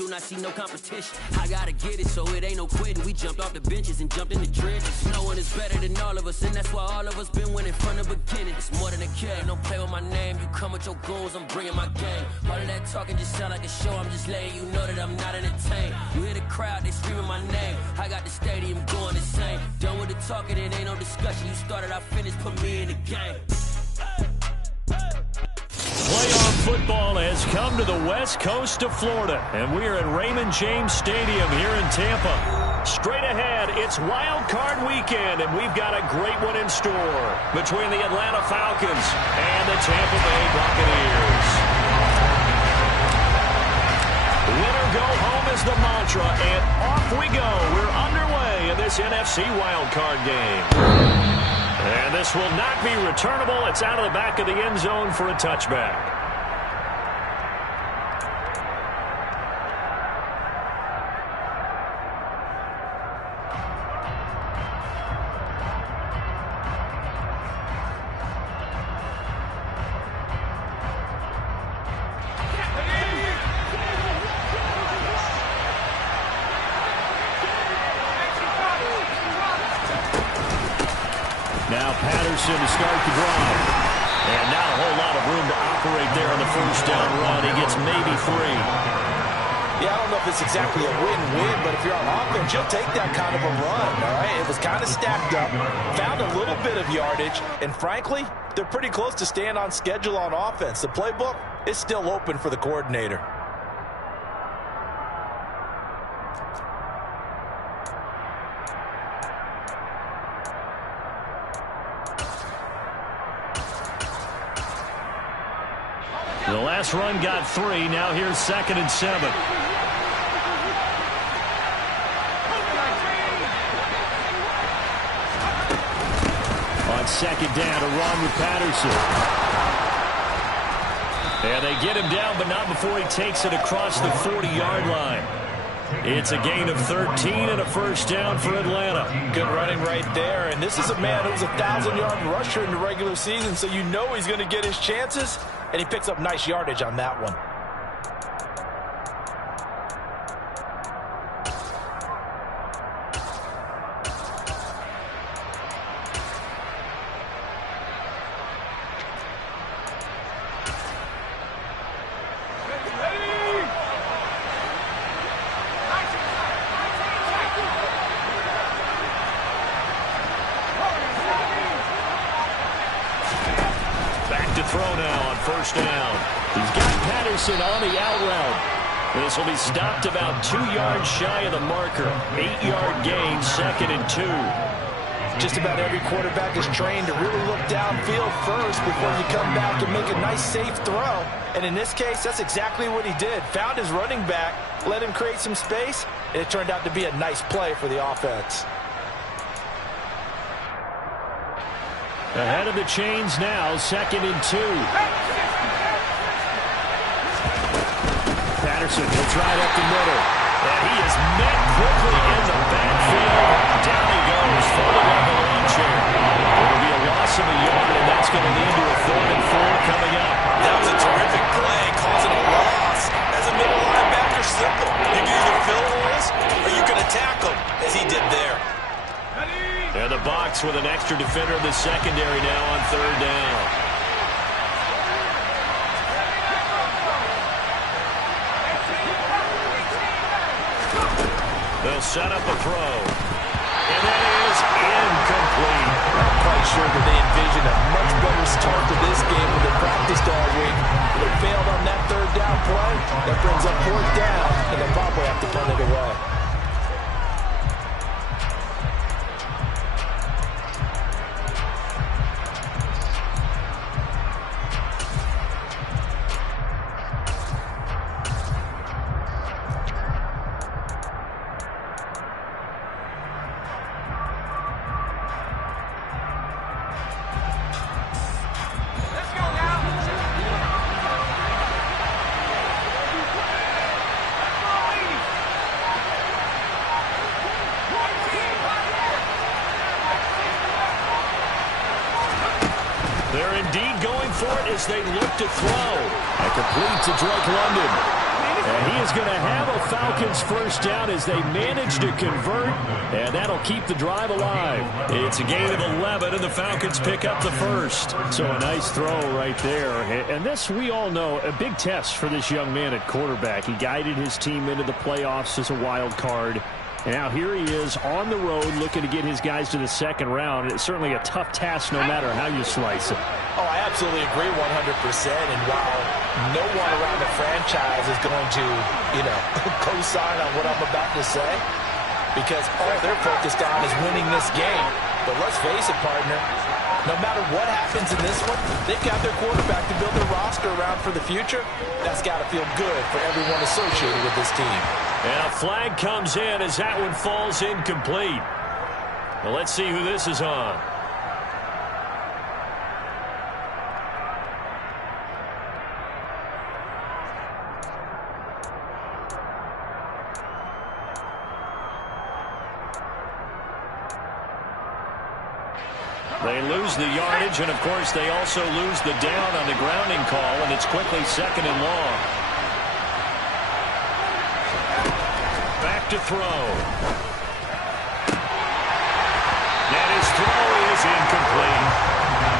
do not see no competition. I gotta get it, so it ain't no quitting. We jumped off the benches and jumped in the trenches. No one is better than all of us, and that's why all of us been winning from the beginning. It's more than a game, don't play with my name. You come with your goals, I'm bringing my game. All of that talking just sound like a show, I'm just letting you know that I'm not entertained. You hear the crowd, they screaming my name. I got the stadium going insane. Done with the talking, it ain't no discussion. You started, I finished, put me in the game. Playoff football has come to the west coast of Florida, and we are at Raymond James Stadium here in Tampa. Straight ahead, it's Wild Card Weekend, and we've got a great one in store between the Atlanta Falcons and the Tampa Bay Buccaneers. Winner go home is the mantra, and off we go. We're underway in this NFC Wild Card game. And this will not be returnable. It's out of the back of the end zone for a touchback. Now Patterson to start the drive. And not a whole lot of room to operate there on the first down run. He gets maybe 3. Yeah, I don't know if it's exactly a win-win, but if you're on offense, you'll take that kind of a run, all right? It was kind of stacked up, found a little bit of yardage, and frankly, they're pretty close to staying on schedule on offense. The playbook is still open for the coordinator. The last run got 3. Now here's 2nd and 7. On 2nd down, a run with Patterson. And they get him down, but not before he takes it across the 40-yard line. It's a gain of 13 and a first down for Atlanta. Good running right there. And this is a man who's a 1,000-yard rusher in the regular season, so you know he's going to get his chances. And he picks up nice yardage on that one. Throw now on first down. He's got Patterson on the out route. This will be stopped about 2 yards shy of the marker. 8-yard gain, 2nd and 2. Just about every quarterback is trained to really look downfield first before you come back and make a nice, safe throw. And in this case, that's exactly what he did. Found his running back, let him create some space, and it turned out to be a nice play for the offense. Ahead of the chains now, 2nd and 2. Patterson will try it up the middle. And he is met quickly in the backfield. Down he goes, falling on the lawn chair. It'll be a loss of a yard, and that's going to lead to a 3rd and 4 coming up. That was a terrific play, causing a loss. As a middle linebacker, simple. You can either fill holes, or you can attack them, as he did there. And the Bucs with an extra defender in the secondary now on 3rd down. They'll set up a throw. And that is incomplete. I'm quite sure that they envisioned a much better start to this game than they practiced all week. They failed on that 3rd down play. That brings up 4th down, and they'll probably have to punt it away. They're indeed going for it as they look to throw. And complete to Drake London. And he is going to have a Falcons first down as they manage to convert, and that'll keep the drive alive. It's a gain of 11, and the Falcons pick up the first. So a nice throw right there. And this, we all know, a big test for this young man at quarterback. He guided his team into the playoffs as a wild card. And now here he is on the road looking to get his guys to the second round. It's certainly a tough task no matter how you slice it. Oh, I absolutely agree 100%. And while no one around the franchise is going to, co-sign on what I'm about to say, because all they're focused on is winning this game. But let's face it, partner, no matter what happens in this one, they've got their quarterback to build their roster around for the future. That's got to feel good for everyone associated with this team. And a flag comes in as that one falls incomplete. Well, let's see who this is on. They lose the yardage, and of course they also lose the down on the grounding call, and it's quickly second and long. Back to throw. And his throw is incomplete.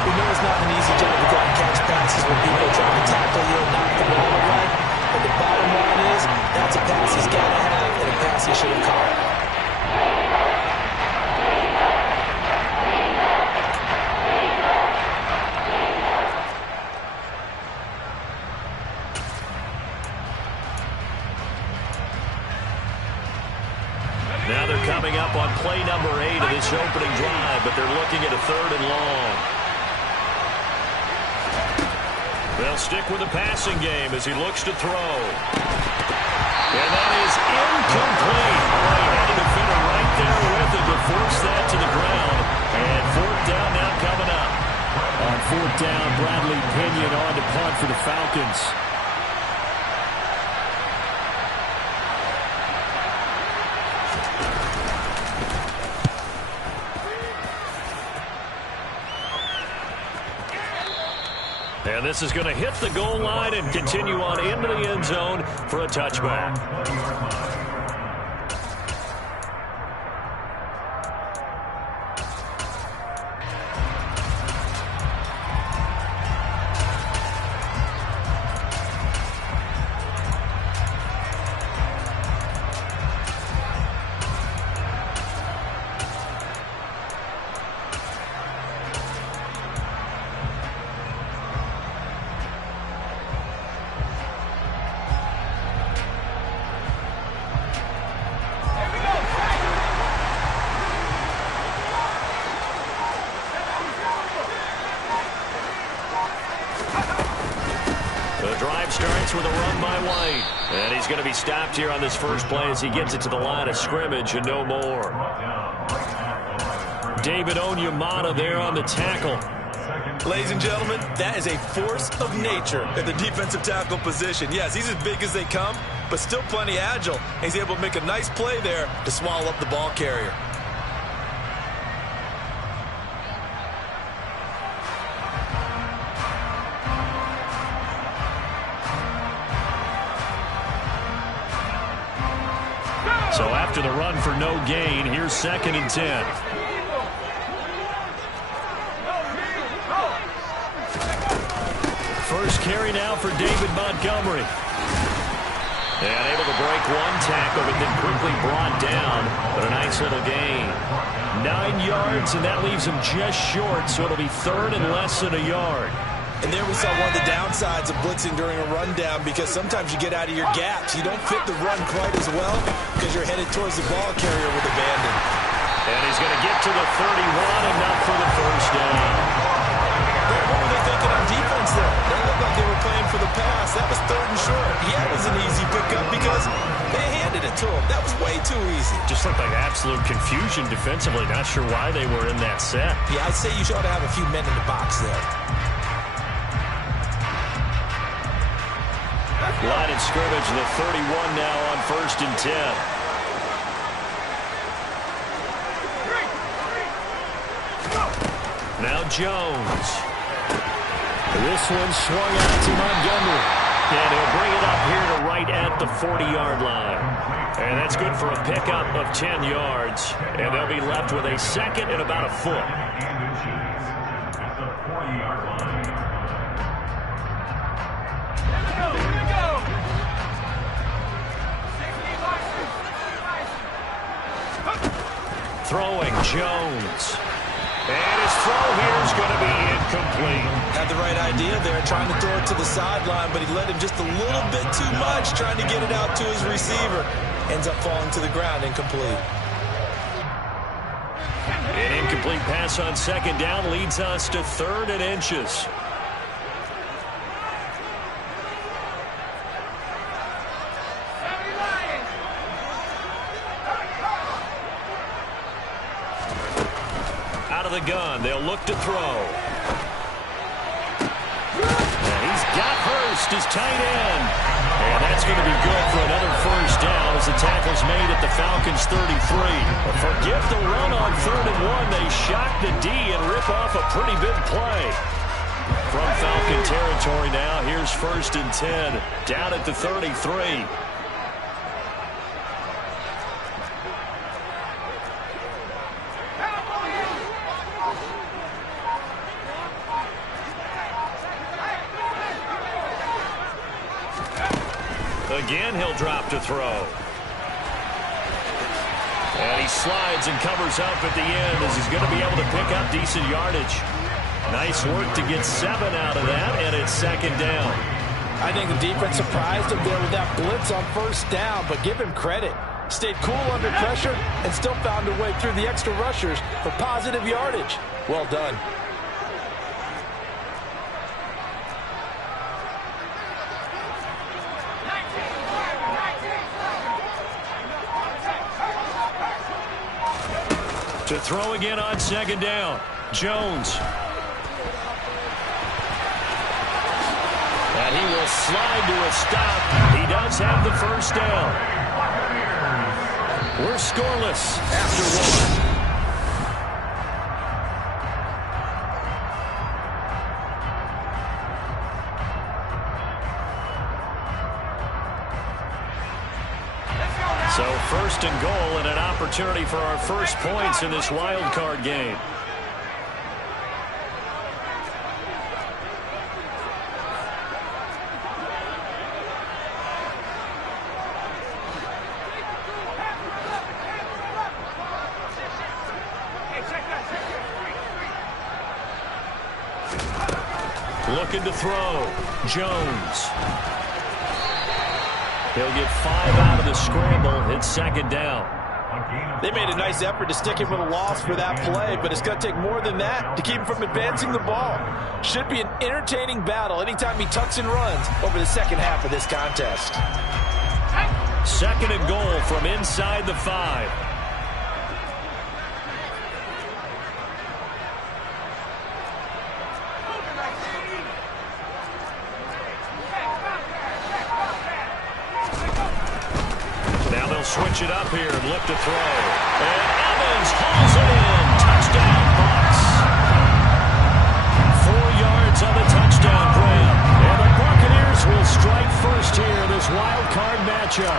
We know it's not an easy job to go out and catch passes when people are trying to tackle you and knock the ball away. But the bottom line is, that's a pass he's got to have, and a pass he should have caught. Now they're coming up on play number 8 of this opening drive, but they're looking at a third and long. They'll stick with the passing game as he looks to throw. And that is incomplete. Well, he had a defender right there with him to force that to the ground. And fourth down now coming up. On fourth down, Bradley Pinion on to punt for the Falcons. And this is going to hit the goal line and continue on into the end zone for a touchback. Starts with a run by White. And he's going to be stopped here on this first play as he gets it to the line of scrimmage and no more. David Onyemata there on the tackle. Ladies and gentlemen, that is a force of nature at the defensive tackle position. Yes, he's as big as they come, but still plenty agile. And he's able to make a nice play there to swallow up the ball carrier. So after the run for no gain, here's 2nd and 10. First carry now for David Montgomery. And able to break one tackle, but then quickly brought down. But a nice little gain. 9 yards, and that leaves him just short, so it'll be third and less than a yard. And there we saw one of the downsides of blitzing during a rundown, because sometimes you get out of your gaps. You don't fit the run quite as well because you're headed towards the ball carrier with abandon. And he's going to get to the 31, enough for the first down. What were they thinking on defense there? They looked like they were playing for the pass. That was third and short. Yeah, it was an easy pickup because they handed it to him. That was way too easy. Just looked like absolute confusion defensively. Not sure why they were in that set. Yeah, I'd say you ought to have a few men in the box there. Line of scrimmage, the 31 now on 1st and 10. Now Jones. This one swung out to Montgomery. And he'll bring it up here to right at the 40-yard line. And that's good for a pickup of 10 yards. And they'll be left with a second and about a foot. Throwing Jones. And his throw here is going to be incomplete. Had the right idea there, trying to throw it to the sideline, but he led him just a little bit too much, trying to get it out to his receiver. Ends up falling to the ground, incomplete. An incomplete pass on second down leads us to 3rd and inches. Out of the gun, they'll look to throw. And he's got Hurst, his tight end. And that's going to be good for another first down as the tackle's made at the Falcons' 33. But forget the run on 3rd and 1. They shock the D and rip off a pretty big play. From Falcon territory now, here's 1st and 10. Down at the 33. Again, he'll drop to throw. And he slides and covers up at the end as he's going to be able to pick up decent yardage. Nice work to get 7 out of that, and it's 2nd down. I think the defense surprised him there with that blitz on 1st down, but give him credit. Stayed cool under pressure and still found a way through the extra rushers for positive yardage. Well done. To throw again on 2nd down. Jones. And he will slide to a stop. He does have the first down. We're scoreless after 1. So 1st and goal and an opportunity for our first points in this wild card game. Looking to throw. Jones. He'll get 5 out of the scramble. It's 2nd down. They made a nice effort to stick him with a loss for that play, but it's going to take more than that to keep him from advancing the ball. Should be an entertaining battle anytime he tucks and runs over the second half of this contest. 2nd and goal from inside the 5. Switch it up here and look to throw. And Evans hauls it in. Touchdown, Bucs. 4 yards on the touchdown play. And the Buccaneers will strike first here in this wild card matchup.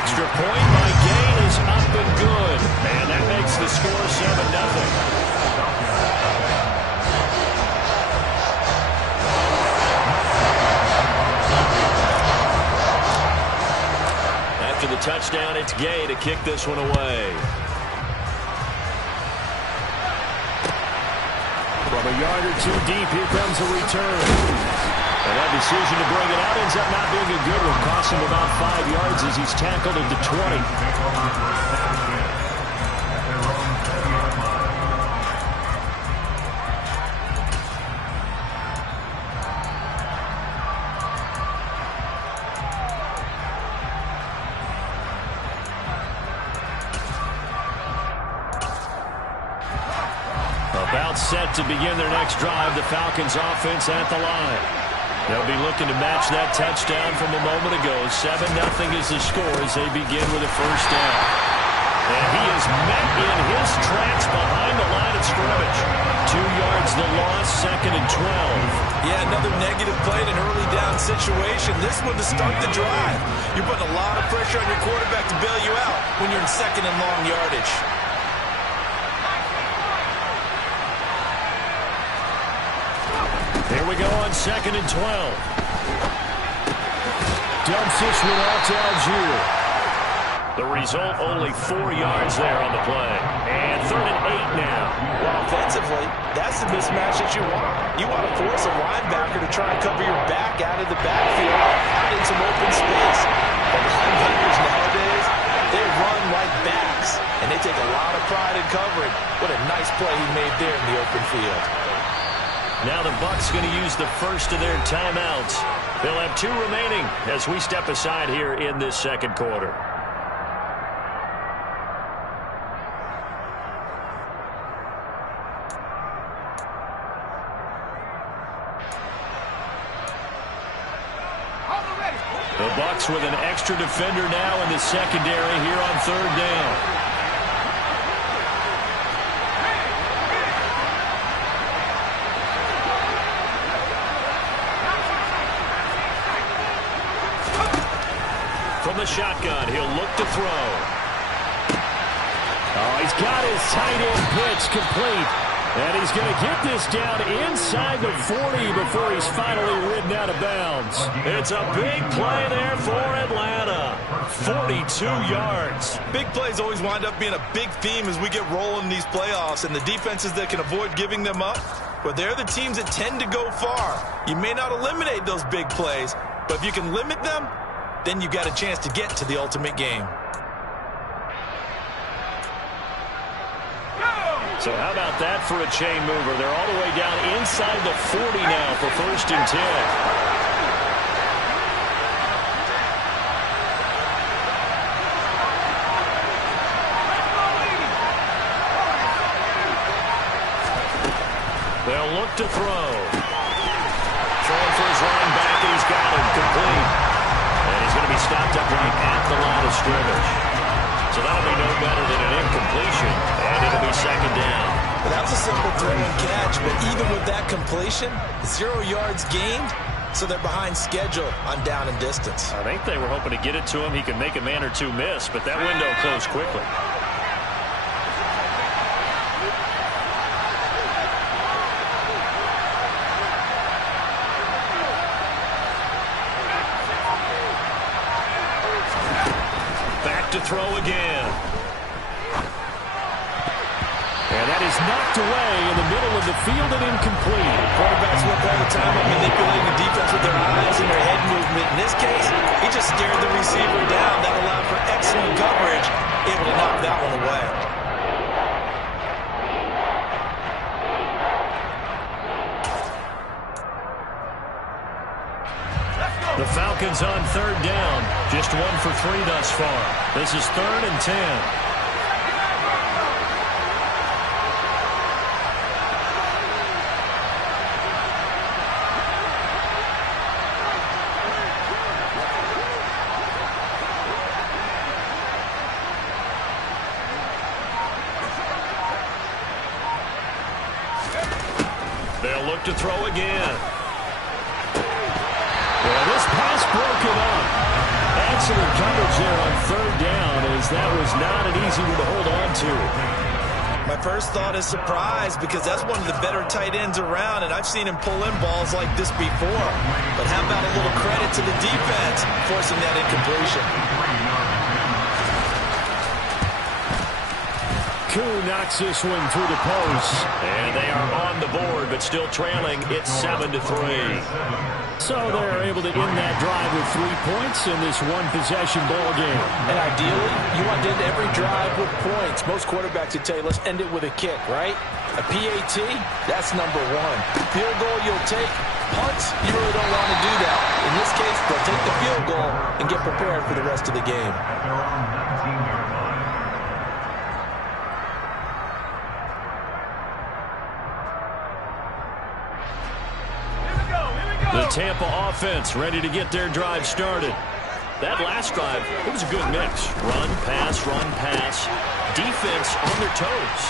Extra point by Gain is up and good. And that makes the score 7-0. After the touchdown, it's Gay to kick this one away. From a yard or 2 deep, here comes a return. And that decision to bring it out ends up not being a good one. Costs him about 5 yards as he's tackled at the 20. About set to begin their next drive, the Falcons offense at the line. They'll be looking to match that touchdown from a moment ago. 7-0 is the score as they begin with a first down. And he is met in his tracks behind the line of scrimmage. 2 yards the loss, 2nd and 12. Yeah, another negative play in an early down situation. This one to start the drive. You're putting a lot of pressure on your quarterback to bail you out when you're in 2nd and long yardage. Here we go on 2nd and 12. Dumps this one out to Algier. The result, only 4 yards there on the play. And 3rd and 8 now. Well, offensively, that's the mismatch that you want. You want to force a linebacker to try and cover your back out of the backfield, out in some open space. But linebackers nowadays, they run like backs, and they take a lot of pride in covering. What a nice play he made there in the open field. Now the Bucs going to use the first of their timeouts. They'll have 2 remaining as we step aside here in this 2nd quarter. The Bucs with an extra defender now in the secondary here on 3rd down. From the shotgun, he'll look to throw. Oh, he's got his tight end pitch complete. And he's going to get this down inside the 40 before he's finally ridden out of bounds. It's a big play there for Atlanta. 42 yards. Big plays always wind up being a big theme as we get rolling in these playoffs, and the defenses that can avoid giving them up, but they're the teams that tend to go far. You may not eliminate those big plays, but if you can limit them, then you got a chance to get to the ultimate game. So how about that for a chain mover? They're all the way down inside the 40 now for 1st and 10. They'll look to throw. Throwing for his running back, and he's got him complete. And he's going to be stopped up right at the line of scrimmage. So that'll be no better than an incompletion, and it'll be 2nd down. Well, that was a simple throw and catch, but even with that completion, 0 yards gained, so they're behind schedule on down and distance. I think they were hoping to get it to him. He could make a man or 2 miss, but that window closed quickly. To throw again. And that is knocked away in the middle of the field and incomplete. Quarterbacks work all the time on manipulating the defense with their eyes and their head movement. In this case, he just stared the receiver down. That allowed for excellent coverage, able to knock that one away. The Falcons on 3rd down. Just 1 for 3 thus far. This is 3rd and 10. They'll look to throw again. Well, this pass broken up. Excellent coverage there on 3rd down, as that was not an easy one to hold on to. My first thought is surprise, because that's one of the better tight ends around, and I've seen him pull in balls like this before. But how about a little credit to the defense forcing that incompletion? Koo knocks this one through the post. And they are on the board, but still trailing. It's 7-3. So they're able to end that drive with 3 points in this one-possession ball game. And ideally, you want to end every drive with points. Most quarterbacks would tell you, let's end it with a kick, right? A PAT, that's number 1. Field goal you'll take. Punts, you really don't want to do that. In this case, they'll take the field goal and get prepared for the rest of the game. The Tampa offense ready to get their drive started. That last drive, it was a good mix. Run, pass, defense on their toes.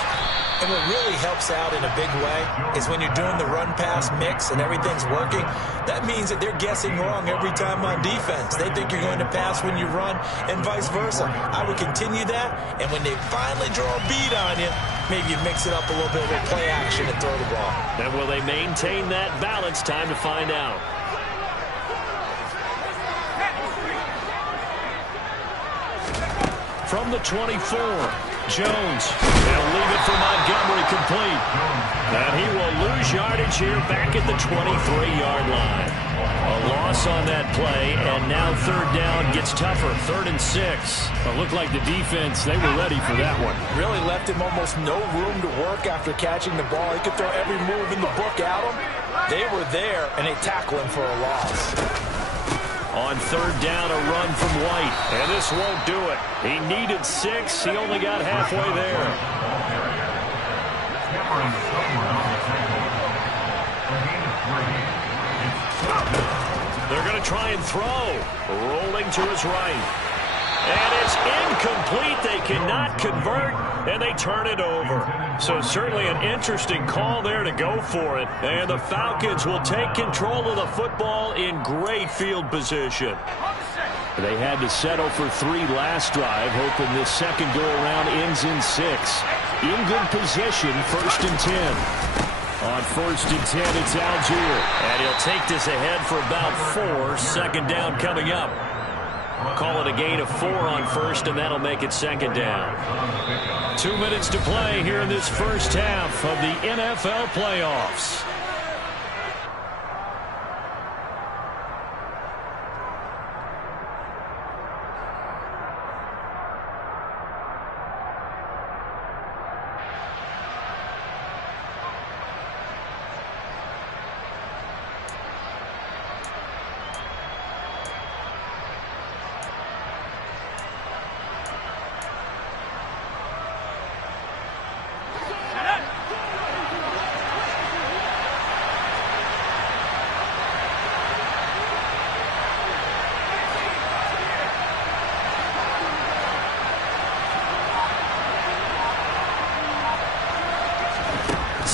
And what really helps out in a big way is when you're doing the run-pass mix and everything's working, that means that they're guessing wrong every time on defense. They think you're going to pass when you run and vice versa. I would continue that, and when they finally draw a bead on you, maybe you mix it up a little bit with play action and throw the ball. And will they maintain that balance? Time to find out. From the 24, Jones. They'll leave it for Montgomery complete. And he will lose yardage here back at the 23-yard line. A loss on that play, and now third down gets tougher. 3rd and 6. It looked like the defense, they were ready for that one. Really left him almost no room to work after catching the ball. He could throw every move in the book at him. They were there, and they tackle him for a loss. On 3rd down, a run from White. And this won't do it. He needed 6. He only got halfway there. They're going to try and throw. Rolling to his right. And it's incomplete. They cannot convert, and they turn it over. So certainly an interesting call there to go for it. And the Falcons will take control of the football in great field position. They had to settle for 3 last drive, hoping this second go-around ends in 6. In good position, 1st and 10. On 1st and 10, it's Algier. And he'll take this ahead for about 4. 2nd down coming up. Call it a gain of 4 on 1st, and that'll make it 2nd down. 2 minutes to play here in this first half of the NFL playoffs.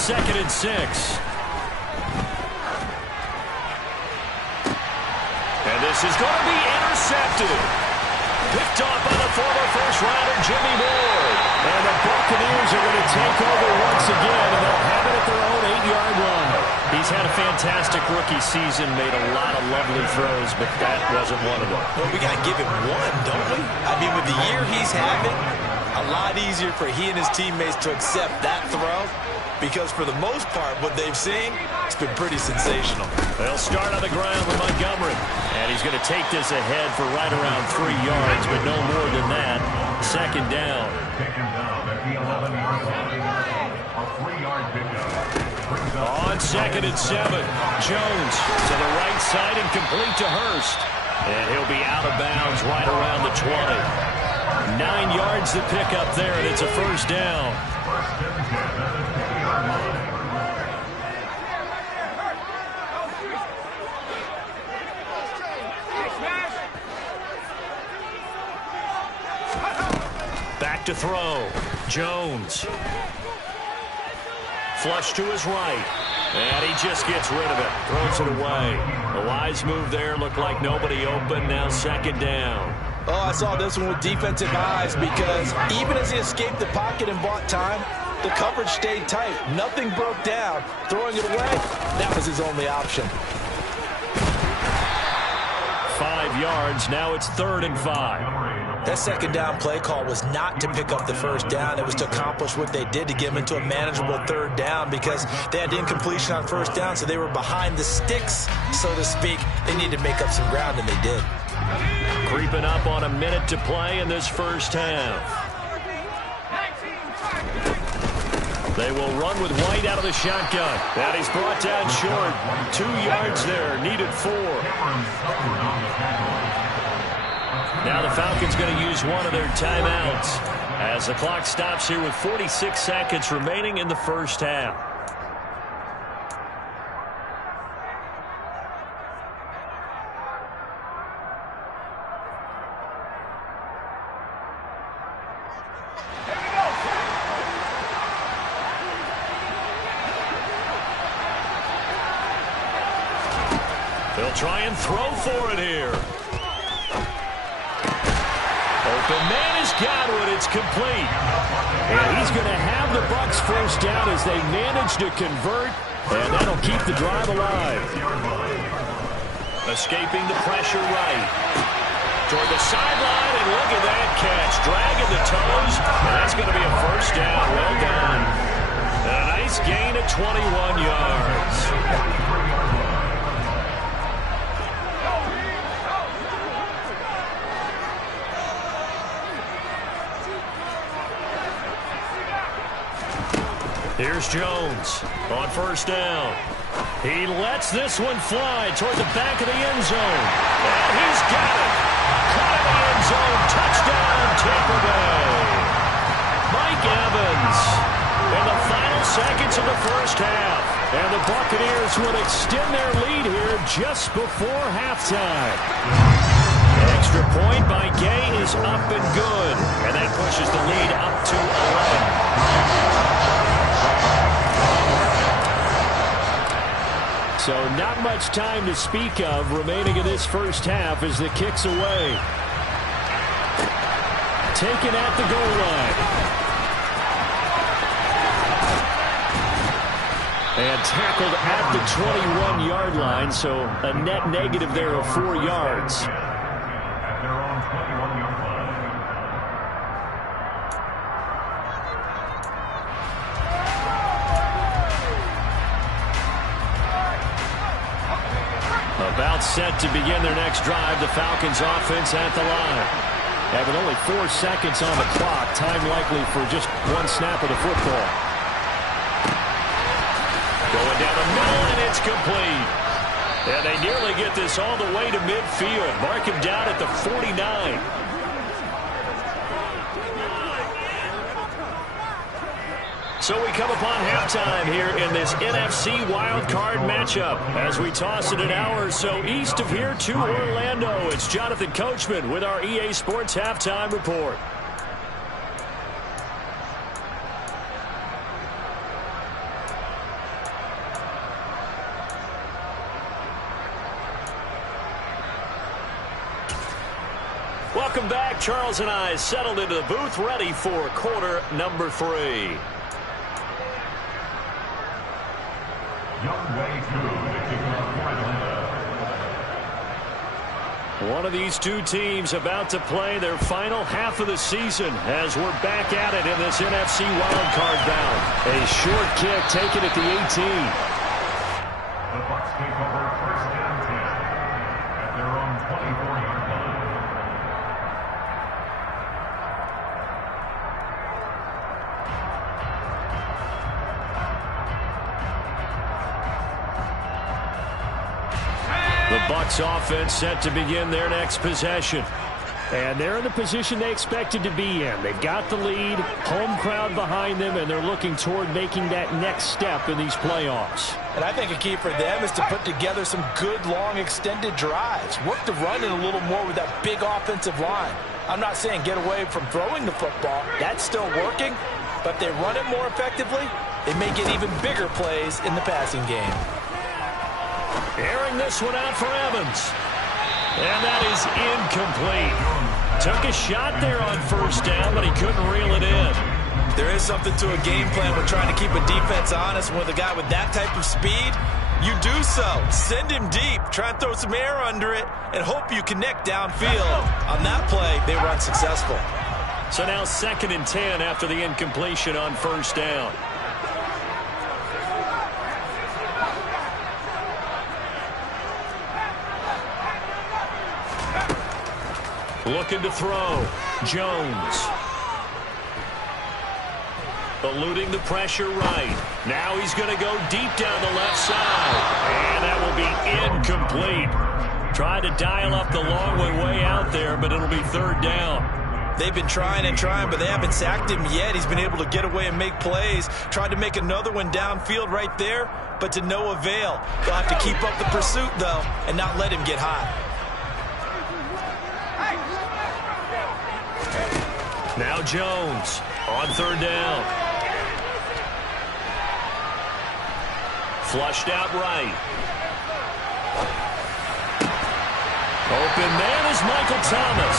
Second and 6. And this is going to be intercepted. Picked off by the former first-rounder Jimmy Moore. And the Buccaneers are going to take over once again, and they'll have it at their own 8-yard line. He's had a fantastic rookie season, made a lot of lovely throws, but that wasn't one of them. Well, we got to give him one, don't we? I mean, with the year he's having, a lot easier for he and his teammates to accept that throw. Because for the most part, what they've seen, it's been pretty sensational. They'll start on the ground with Montgomery. And he's going to take this ahead for right around 3 yards, but no more than that. 2nd down. On 2nd and 7, Jones to the right side and complete to Hurst. And he'll be out of bounds right around the 20. 9 yards to pick up there, and it's a 1st down. Back to throw. Jones. Flush to his right. And he just gets rid of it. Throws it away. A wise move there. Looked like nobody open. Now 2nd down. Oh, I saw this one with defensive eyes because even as he escaped the pocket and bought time, the coverage stayed tight. Nothing broke down. Throwing it away, that was his only option. 5 yards. Now it's 3rd and 5. That 2nd down play call was not to pick up the 1st down. It was to accomplish what they did to get them into a manageable 3rd down because they had incompletion on 1st down, so they were behind the sticks, so to speak. They needed to make up some ground, and they did. Creeping up on a minute to play in this first half. They will run with White out of the shotgun. And he's brought down short. 2 yards there, needed 4. Now the Falcons going to use one of their timeouts as the clock stops here with 46 seconds remaining in the first half. try and throw for it here. Open man has got it. It's complete. And he's going to have the Bucs first down as they manage to convert, and that'll keep the drive alive. Escaping the pressure right. Toward the sideline, and look at that catch. Dragging the toes, and that's going to be a first down. Well done. And a nice gain of 21 yards. Here's Jones on first down. He lets this one fly toward the back of the end zone. And he's got it. Caught in the end zone. Touchdown, Tampa Bay. Mike Evans in the final seconds of the first half. And the Buccaneers will extend their lead here just before halftime. Extra point by Gay is up and good. And that pushes the lead up to 11. So not much time to speak of remaining in this first half as the kick's away. Taken at the goal line. And tackled at the 21-yard line, so a net negative there of 4 yards. About set to begin their next drive, the Falcons offense at the line. Having only 4 seconds on the clock, time likely for just 1 snap of the football. Going down the middle, and it's complete. And they nearly get this all the way to midfield. Mark him down at the 49. So we come upon halftime here in this NFC wildcard matchup as we toss it an hour or so east of here to Orlando. It's Jonathan Coachman with our EA Sports Halftime Report. Welcome back. Charles and I settled into the booth ready for quarter number 3. One of these two teams about to play their final half of the season as we're back at it in this NFC wildcard bout. A short kick taken at the 18. The Bucs take over first down 10 at their own 24-yard line. The Bucs offense set to begin their next possession. And they're in the position they expected to be in. They've got the lead, home crowd behind them, and they're looking toward making that next step in these playoffs. And I think a key for them is to put together some good, long, extended drives. Work the run in a little more with that big offensive line. I'm not saying get away from throwing the football. That's still working. But if they run it more effectively, they may get even bigger plays in the passing game. Airing this one out for Evans. And that is incomplete. Took a shot there on first down, but he couldn't reel it in. There is something to a game plan with trying to keep a defense honest. With a guy with that type of speed, you do so. Send him deep. Try and throw some air under it and hope you connect downfield. On that play, they were unsuccessful. So now 2nd and 10 after the incompletion on first down. Looking to throw. Jones. Eluding the pressure right. Now he's going to go deep down the left side. And that will be incomplete. Tried to dial up the long way out there, but it'll be 3rd down. They've been trying and trying, but they haven't sacked him yet. He's been able to get away and make plays. Tried to make another one downfield right there, but to no avail. They'll have to keep up the pursuit, though, and not let him get hot. Now Jones on 3rd down. Flushed out right. Open man is Michael Thomas.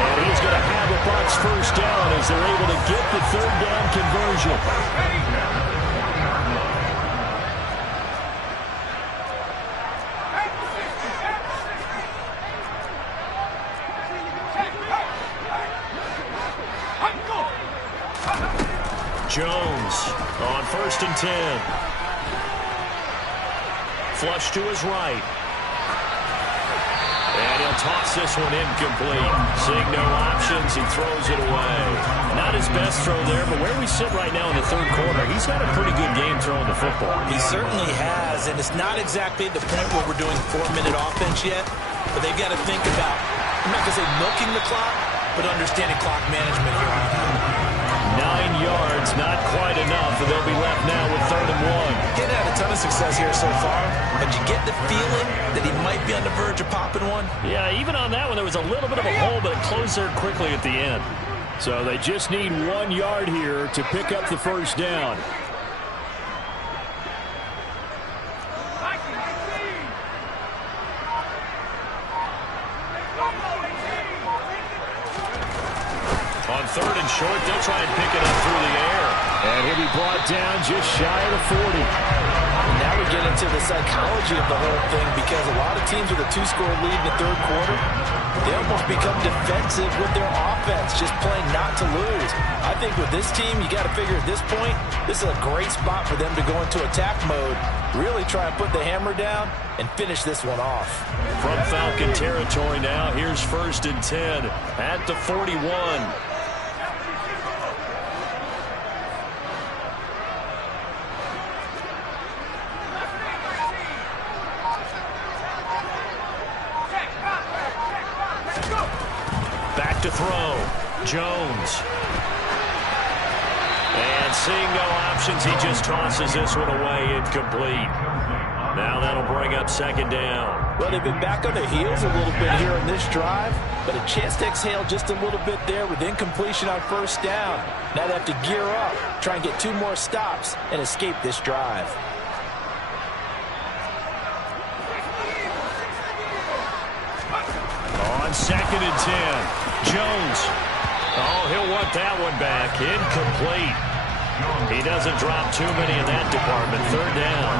And he's going to have a Bucs first down as they're able to get the third down conversion. Jones on 1st and 10. Flush to his right. And he'll toss this one incomplete. Seeing no options, he throws it away. Not his best throw there, but where we sit right now in the third quarter, he's had a pretty good game throwing the football. He certainly has, and it's not exactly the point where we're doing 4-minute offense yet, but they've got to think about, I'm not going to say milking the clock, but understanding clock management here on out. 9 yards, not quite enough, and they'll be left now with 3rd and 1. Getting had a ton of success here so far, but you get the feeling that he might be on the verge of popping one. Yeah, even on that one, there was a little bit of a hole, but it closed there quickly at the end. So they just need 1 yard here to pick up the first down. On 3rd and short, they'll try and pick it up through the air. And he'll be brought down just shy of the 40. Now we get into the psychology of the whole thing, because a lot of teams with a 2-score lead in the third quarter, they almost become defensive with their offense, just playing not to lose. I think with this team, you got to figure at this point, this is a great spot for them to go into attack mode, really try and put the hammer down and finish this one off. From Falcon territory now, here's 1st and 10 at the 41. Back to throw. Jones. And seeing no options, he just tosses this one away, incomplete. Now that'll bring up 2nd down. Well, they've been back on their heels a little bit here in this drive, but a chance to exhale just a little bit there with incompletion on 1st down. Now they have to gear up, try and get 2 more stops and escape this drive. On 2nd and 10, Jones. Oh, he'll want that one back. Incomplete. He doesn't drop too many in that department. 3rd down.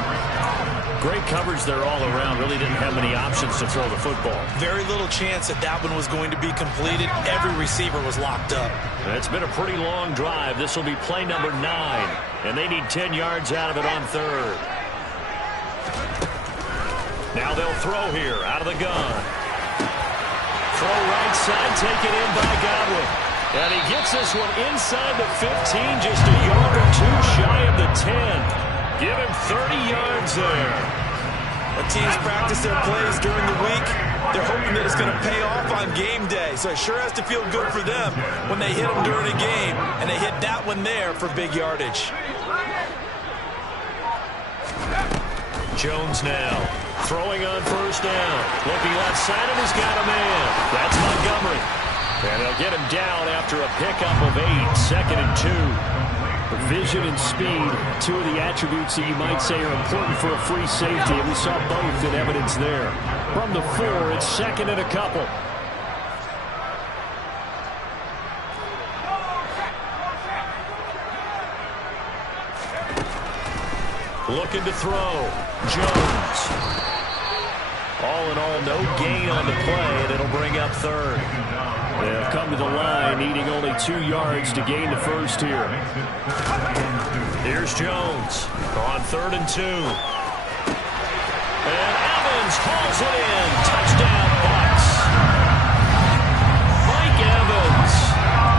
Great coverage there all around. Really didn't have many options to throw the football. Very little chance that that one was going to be completed. Every receiver was locked up. It's been a pretty long drive. This will be play number 9, and they need 10 yards out of it on 3rd. Now they'll throw here out of the gun. Throw right side, taken in by Godwin. And he gets this one inside the 15, just a yard or 2 shy of the 10. Give him 30 yards there. When teams practice their plays during the week, they're hoping that it's going to pay off on game day. So it sure has to feel good for them when they hit them during a game. And they hit that one there for big yardage. Jones now throwing on 1st down. Looking left side, and he's got a man. That's Montgomery. And they'll get him down after a pickup of 8. 2nd and 2. Vision and speed, 2 of the attributes that you might say are important for a free safety, and we saw both in evidence there. From the 4, it's 2nd and a couple. Looking to throw. Jones. All in all, no gain on the play, and it'll bring up 3rd. They'll come to the line, needing only 2 yards to gain the first here. Here's Jones on 3rd and 2. And Evans hauls it in. Touchdown, Bucs. Mike Evans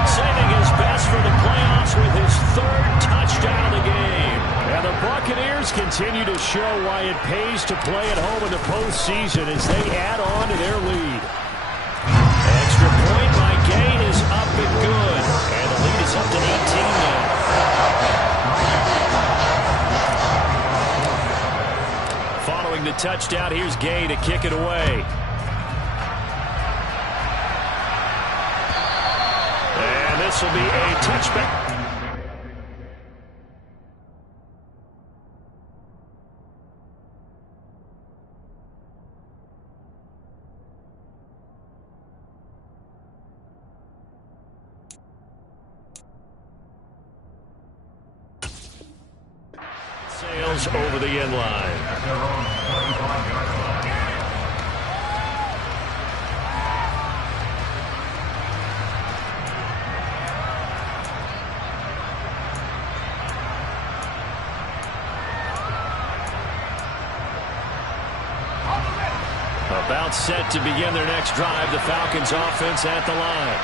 saving his best for the playoffs with his 3rd touchdown of the game. And the Buccaneers continue to show why it pays to play at home in the postseason as they add on to their lead. Extra point by Gain is up and good. And the lead is up to 18 now. Following the touchdown, here's Gay to kick it away. And this will be a touchback. Jaws over the end line. At their own 25-yard line. About set to begin their next drive. The Falcons offense at the line.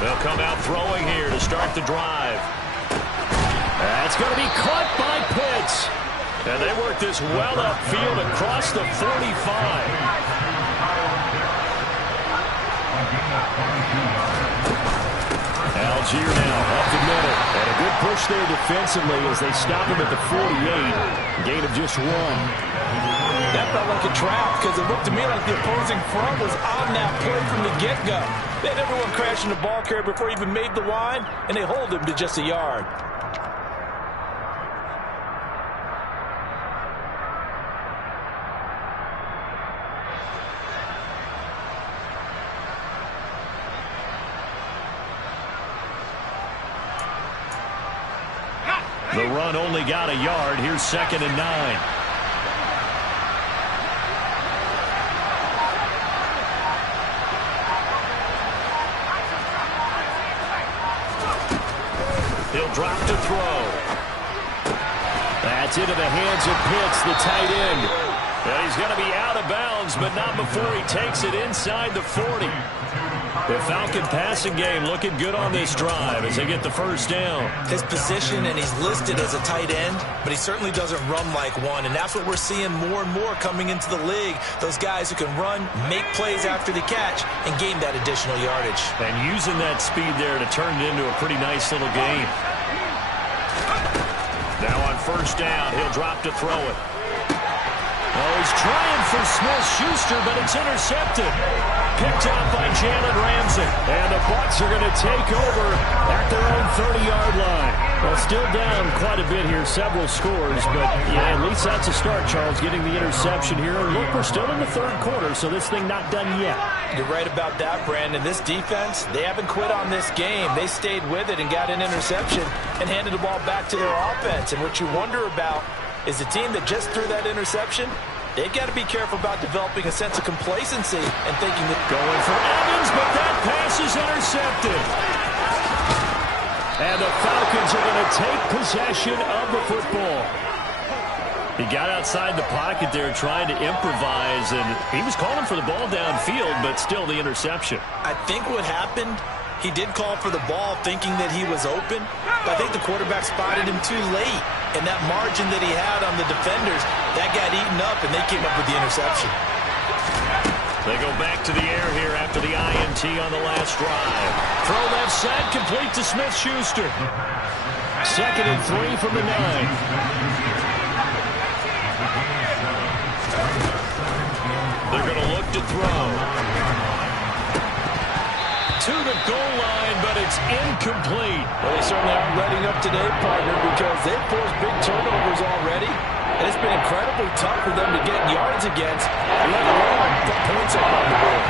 They'll come out throwing here to start the drive. That's going to be caught by Pitts. And they work this well upfield across the 45. Algier now up the middle. And a good push there defensively as they stop him at the 48. Gain of just 1. That felt like a trap because it looked to me like the opposing front was on that play from the get-go. They had everyone crashing the ball carrier before he even made the line, and they hold him to just a yard. The run only got a yard. Here's 2nd and 9. He'll drop to throw. That's into the hands of Pitts, the tight end. And he's going to be out of bounds, but not before he takes it inside the 40. The Falcon passing game looking good on this drive as they get the first down. His position, and he's listed as a tight end, but he certainly doesn't run like one, and that's what we're seeing more and more coming into the league. Those guys who can run, make plays after the catch, and gain that additional yardage. And using that speed there to turn it into a pretty nice little game. Now on first down, he'll drop to throw it. Oh, he's trying for Smith-Schuster, but it's intercepted. Picked up by Jalen Ramsey. And the Bucs are going to take over at their own 30-yard line. Well, still down quite a bit here, several scores. But, yeah, at least that's a start, Charles, getting the interception here. And look, we're still in the third quarter, so this thing not done yet. You're right about that, Brandon. This defense, they haven't quit on this game. They stayed with it and got an interception and handed the ball back to their offense. And what you wonder about is the team that just threw that interception, they've got to be careful about developing a sense of complacency and thinking that going for Evans, but that pass is intercepted. And the Falcons are going to take possession of the football. He got outside the pocket there trying to improvise, and he was calling for the ball downfield, but still the interception. I think what happened, he did call for the ball thinking that he was open, but I think the quarterback spotted him too late. And that margin that he had on the defenders, that got eaten up, and they came up with the interception. They go back to the air here after the INT on the last drive. Throw left side, complete to Smith-Schuster. 2nd and 3 from the 9. They're going to look to throw. To the goal line, but it's incomplete. Well, they certainly aren't letting up today, partner, because they've forced big turnovers already, and it's been incredibly tough for them to get yards against, let alone put points up on the board.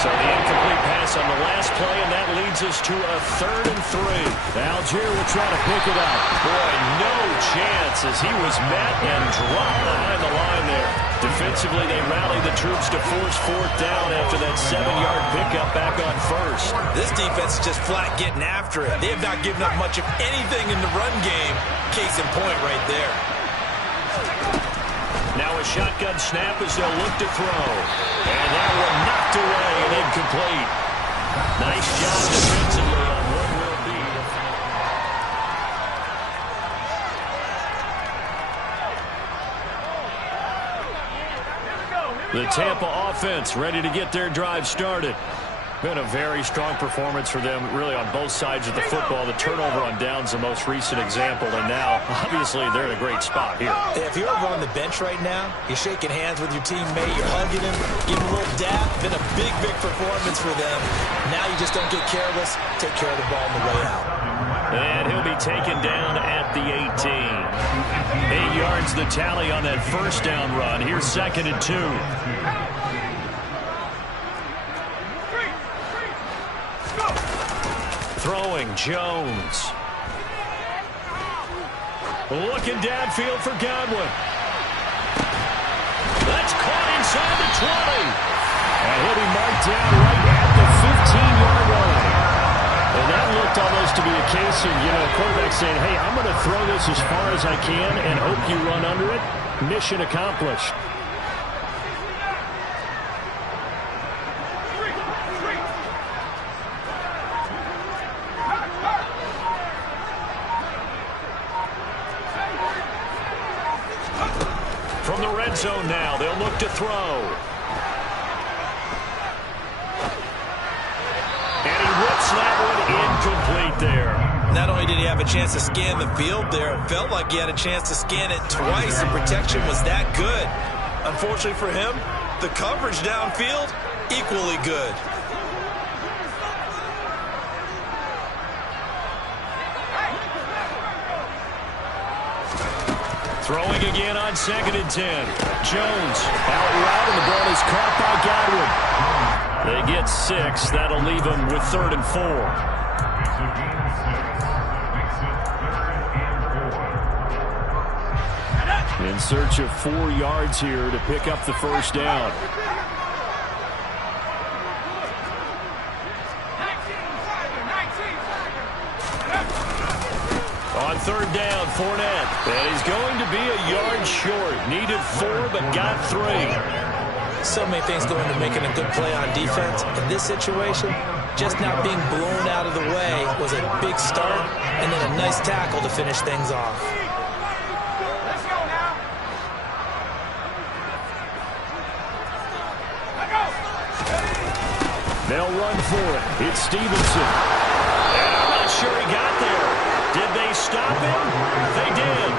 So the incomplete pass on the last play, and that leads us to a 3rd and 3. Algier will try to pick it up. Boy, no chance as he was met and dropped behind the line there. Defensively, they rallied the troops to force 4th down after that 7-yard pickup back on first. This defense is just flat getting after it. They have not given up much of anything in the run game. Case in point right there. Now a shotgun snap as they'll look to throw. And that one knocked away and incomplete. Nice job defensively on what will be. The Tampa offense ready to get their drive started. Been a very strong performance for them, really, on both sides of the football. The turnover on downs the most recent example, and now, obviously, they're in a great spot here. If you're over on the bench right now, you're shaking hands with your teammate, you're hugging him, giving him a little dap. Been a big, big performance for them. Now you just don't get careless. Take care of the ball on the way out. And he'll be taken down at the 18. 8 yards the tally on that first down run. Here's 2nd and 2. Throwing Jones. Looking downfield for Godwin. That's caught inside the 20. And he'll be marked down right at the 15-yard line. And that looked almost to be a case of, quarterback saying, hey, I'm going to throw this as far as I can and hope you run under it. Mission accomplished. From the red zone now, they'll look to throw. And he rips that one incomplete there. Not only did he have a chance to scan the field there, it felt like he had a chance to scan it twice. The protection was that good. Unfortunately for him, the coverage downfield, equally good. Throwing again on 2nd and 10. Jones out route, and the ball is caught by Godwin. They get 6. That'll leave them with 3rd and 4. In search of 4 yards here to pick up the first down. On 3rd down, Fournette. And he's going to be a yard short. Needed 4, but got 3. So many things go into making a good play on defense. In this situation, just not being blown out of the way was a big start, and then a nice tackle to finish things off. Let's go now. They'll run for it. It's Stevenson. And I'm not sure he got there. Did they stop him? They did.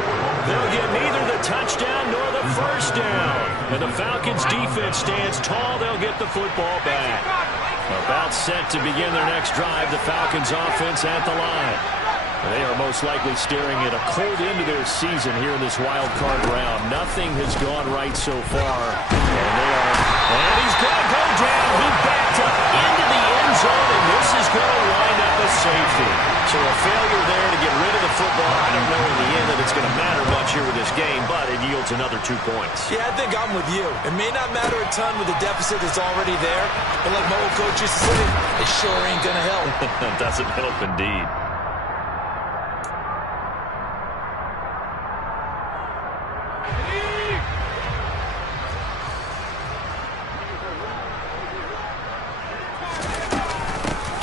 They'll get neither the touchdown nor the first down. And the Falcons' defense stands tall. They'll get the football back. About set to begin their next drive, the Falcons' offense at the line. They are most likely staring at a cold end to their season here in this wild card round. Nothing has gone right so far. And he's going to go down. He backed up into the end zone, and this is going to wind up a safety. So a failure there to get rid of the football. I don't know in the end that it's going to matter much here with this game, but it yields another 2 points. Yeah, I think I'm with you. It may not matter a ton with the deficit that's already there, but like my old coach used to say, it sure ain't going to help. Doesn't help indeed.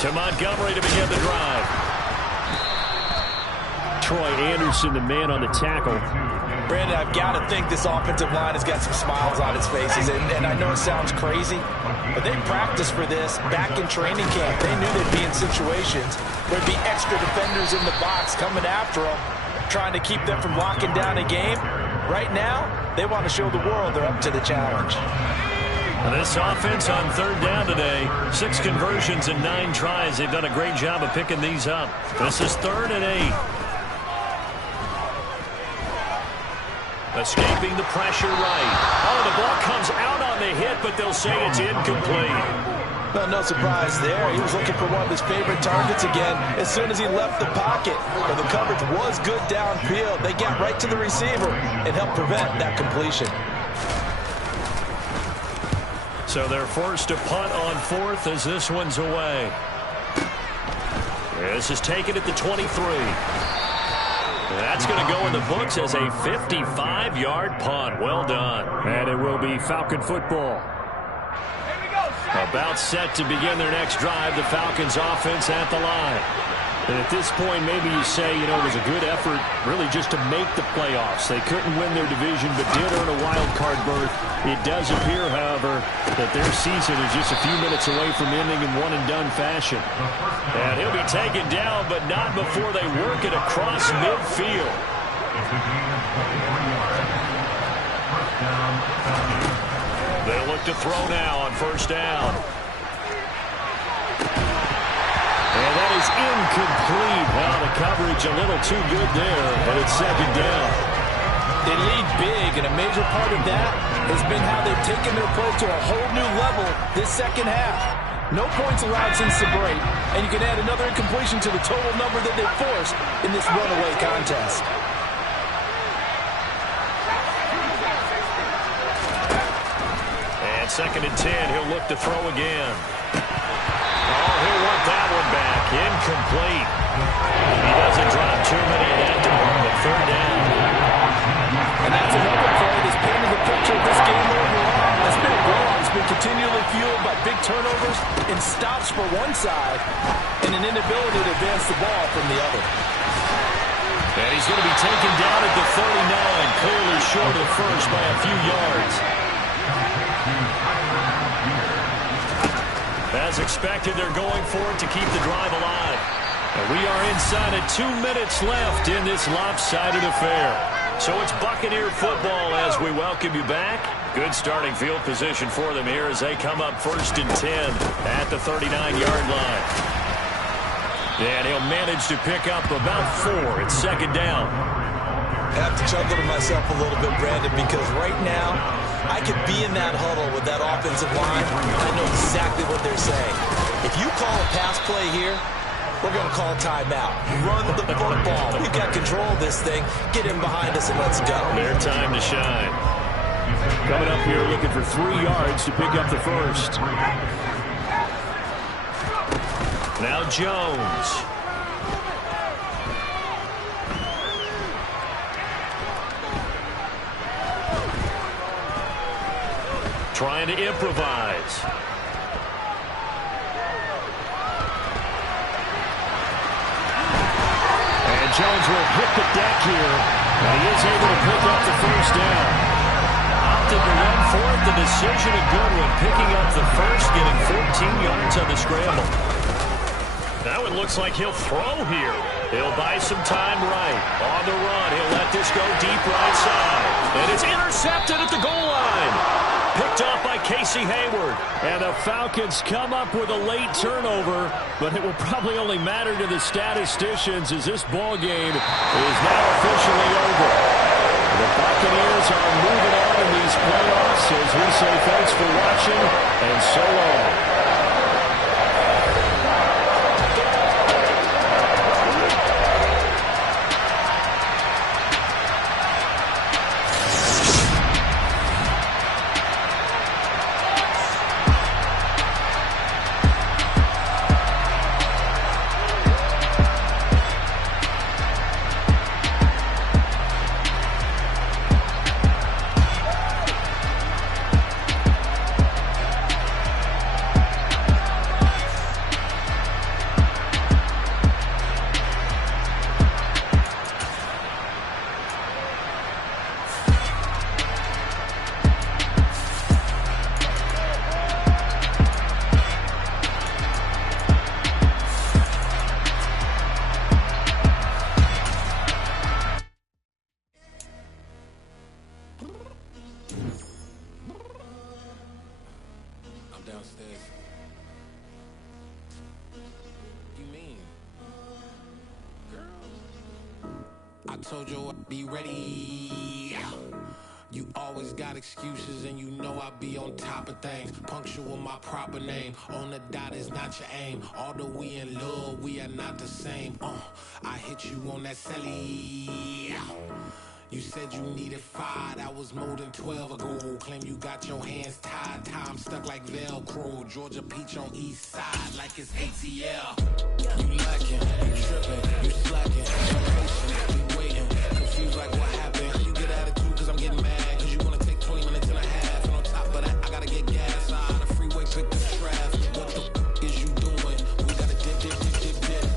To Montgomery to begin the drive. Troy Anderson, the man on the tackle. Brandon, I've got to think this offensive line has got some smiles on its faces. And I know it sounds crazy, but they practiced for this back in training camp. They knew they'd be in situations where there'd be extra defenders in the box coming after them, trying to keep them from locking down a game. Right now, they want to show the world they're up to the challenge. This offense on 3rd down today, 6 conversions and 9 tries. They've done a great job of picking these up. This is 3rd and 8. Escaping the pressure right. Oh, the ball comes out on the hit, but they'll say it's incomplete. Well, no surprise there. He was looking for one of his favorite targets again as soon as he left the pocket. But the coverage was good downfield. They got right to the receiver and helped prevent that completion. So they're forced to punt on 4th as this one's away. This is taken at the 23. That's going to go in the books as a 55-yard punt. Well done. And it will be Falcon football. About set to begin their next drive, the Falcons offense at the line. And at this point, maybe you say, it was a good effort really just to make the playoffs. They couldn't win their division, but did earn a wild card berth. It does appear, however, that their season is just a few minutes away from ending in one-and-done fashion. And he'll be taken down, but not before they work it across midfield. They'll look to throw now on 1st down. And that is incomplete. Well, the coverage a little too good there, but it's 2nd down. They lead big, and a major part of that has been how they've taken their play to a whole new level this second half. No points allowed since the break, and you can add another incompletion to the total number that they've forced in this runaway contest. 2nd and 10. He'll look to throw again. Oh, he'll want that one back. Incomplete. He doesn't drop too many in that department. 3rd down. And that's another play that's painted the picture of this game overall. It's been a blowout. It's been continually fueled by big turnovers and stops for one side and an inability to advance the ball from the other. And he's going to be taken down at the 39, clearly short of first by a few yards. As expected, they're going for it to keep the drive alive. And we are inside of 2 minutes left in this lopsided affair. So it's Buccaneer football as we welcome you back. Good starting field position for them here as they come up 1st and 10 at the 39-yard line. And he'll manage to pick up about 4. It's 2nd down. I have to chuckle to myself a little bit, Brandon, because right now I could be in that huddle with that offensive line, and I know exactly what they're saying. If you call a pass play here, we're going to call timeout. Run the football. We've got control of this thing. Get in behind us and let's go. Their time to shine. Coming up here looking for 3 yards to pick up the first. Now Jones. Trying to improvise. And Jones will hit the deck here. And he is able to pick up the 1st down. Opted to run for it. The decision a good one. Picking up the first, getting 14 yards on the scramble. Now it looks like he'll throw here. He'll buy some time right. On the run, he'll let this go deep right side. And it's intercepted at the goal line. Picked off by Casey Hayward. And the Falcons come up with a late turnover, but it will probably only matter to the statisticians as this ball game is now officially over. The Buccaneers are moving on in these playoffs as we say thanks for watching and so long. Downstairs. You mean? Girl, I told you I'd be ready. You always got excuses and you know I be on top of things. Punctual my proper name. On the dot is not your aim. Although we in love, we are not the same. I hit you on that celly. You said you needed 5, that was more than 12 ago. Claim you got your hands tied, time stuck like Velcro. Georgia Peach on east side like it's ATL. You lacking, you tripping, you slacking, impatient, you waiting, confused like what happened. You get attitude cause I'm getting mad, cause you wanna take 20 minutes and a half. And on top of that, I gotta get gas out the freeway, pick the strap. What the f is you doing? We gotta dip.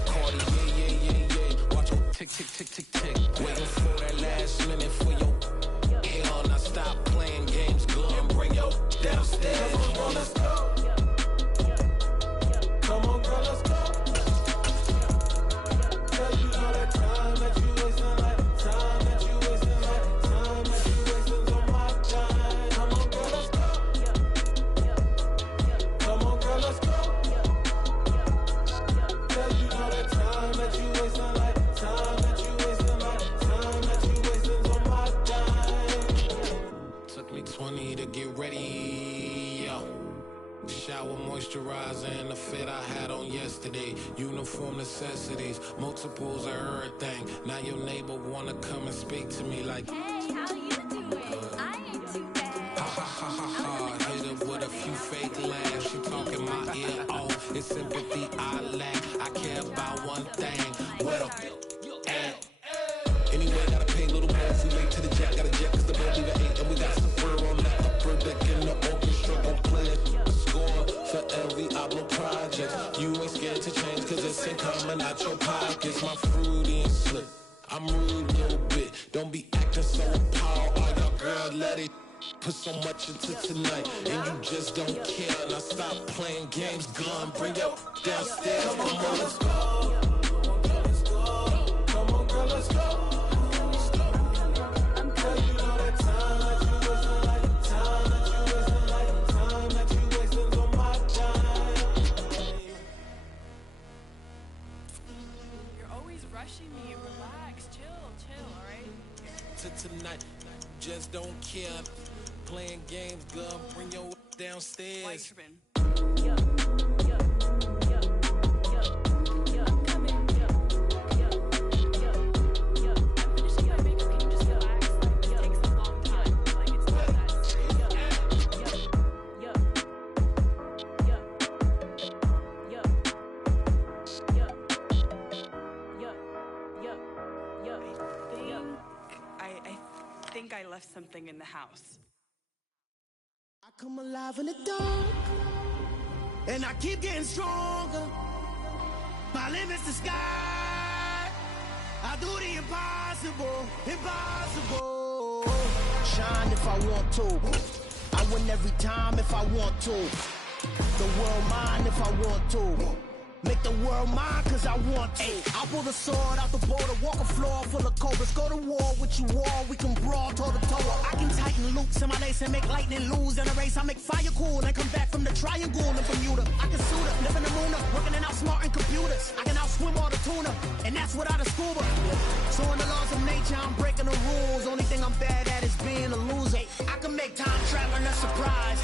Cardi, yeah. Watch your tick, tick, tick, tick, tick. Waiting for that last minute for your hell. Now stop playing games, go and bring your downstairs. Come on, girl, let's go. Come on, girl, let's go. Cause you know that time that you wasting, like time that you wasting, like time that you wasting on my time. Come on, girl, let's go. Come on, girl, let's go. Cause you know that time that you wasting, like time that you wasting, like time that you wasting on my time. Took me 20 to get ready, yo. Shower moisturizer and the fit I had on yesterday. Uniform necessities, multiples of everything. Now your neighbor wanna come and speak to me like, Hey, how you doing? I ain't too bad. ha ha ha ha ha. Hit her with a fake laugh. She talking my ear off. It's sympathy I lack. I care about one thing. Where the at? Anyway, gotta pay a little more if we late to the jack. Got a jet cause the boat leave at 8. And we got some fur on that upper deck in the orchestra. Gon' play a score for every album project. You ain't scared to change cause it's ain't coming out your pockets. My fruity and slick. I'm rude a little bit. Don't be acting so appalled. Oh, your girl, let it put so much into tonight. And you just don't care. Now stop playing games. Gun, bring your downstairs. Come on, girl, let's go. Come on, girl, let's go. Tonight, just don't care. Playing games, girl, bring your downstairs. I left something in the house. I come alive in the dark, and I keep getting stronger. My limit's the sky. I do the impossible, impossible. Shine if I want to. I win every time if I want to. The world mine if I want to. Make the world mine cause I want to. I pull the sword out the border, walk a floor full of cobras. Go to war with you all, we can brawl toe to toe. I can tighten loops in my lace and make lightning lose in a race. I make fire cool and come back from the triangle in Bermuda. I can suit up, live in the moon up, working and outsmarting computers. I can outswim all the tuna, and that's without a scuba. So in the laws of nature, I'm breaking the rules. Only thing I'm bad at is being a loser. I can make time traveling a surprise.